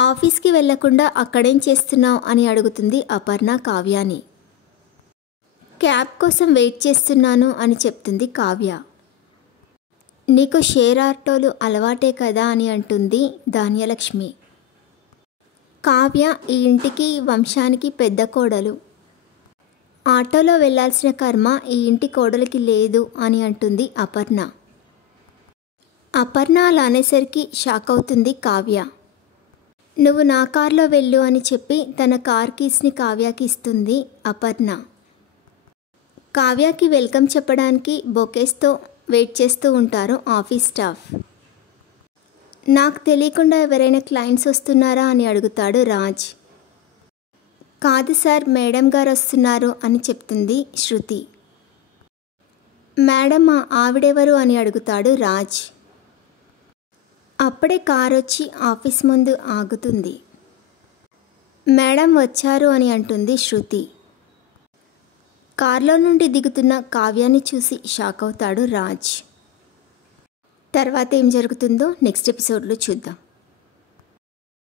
ఆఫీస్కి వెళ్లకుండా అక్కడేం చేస్తున్నావు అని అడుగుతుంది అపర్ణ కావ్యాని. క్యాబ్ కోసం వెయిట్ చేస్తున్నాను అని చెప్తుంది కావ్య. నీకు షేర్ ఆటోలు అలవాటే కదా అని అంటుంది ధాన్యలక్ష్మి. కావ్య ఈ ఇంటికి వంశానికి పెద్ద కోడలు. ఆటోలో వెళ్లాల్సిన కర్మ ఈ ఇంటి కోడలికి లేదు అని అంటుంది అపర్ణ. అపర్ణ అలా అనేసరికి షాక్ అవుతుంది కావ్య. నువ్వు నా కార్లో వెళ్ళు అని చెప్పి తన కార్ కీస్ని కావ్యకి ఇస్తుంది అపర్ణ. కావ్యకి వెల్కమ్ చెప్పడానికి బొకేస్తో వెయిట్ చేస్తూ ఉంటారు ఆఫీస్ స్టాఫ్. నాకు తెలియకుండా ఎవరైనా క్లయింట్స్ వస్తున్నారా అని అడుగుతాడు రాజ్. కాదు సార్, మేడం గారు వస్తున్నారు అని చెప్తుంది శృతి. మేడం ఆవిడెవరు అని అడుగుతాడు రాజ్. అప్పుడే కారు వచ్చి ఆఫీస్ ముందు ఆగుతుంది. మేడం వచ్చారు అని అంటుంది శృతి. కార్లో నుండి దిగుతున్న కావ్యాన్ని చూసి షాక్ అవుతాడు రాజ్. తర్వాత ఏం జరుగుతుందో నెక్స్ట్ ఎపిసోడ్లో చూద్దాం.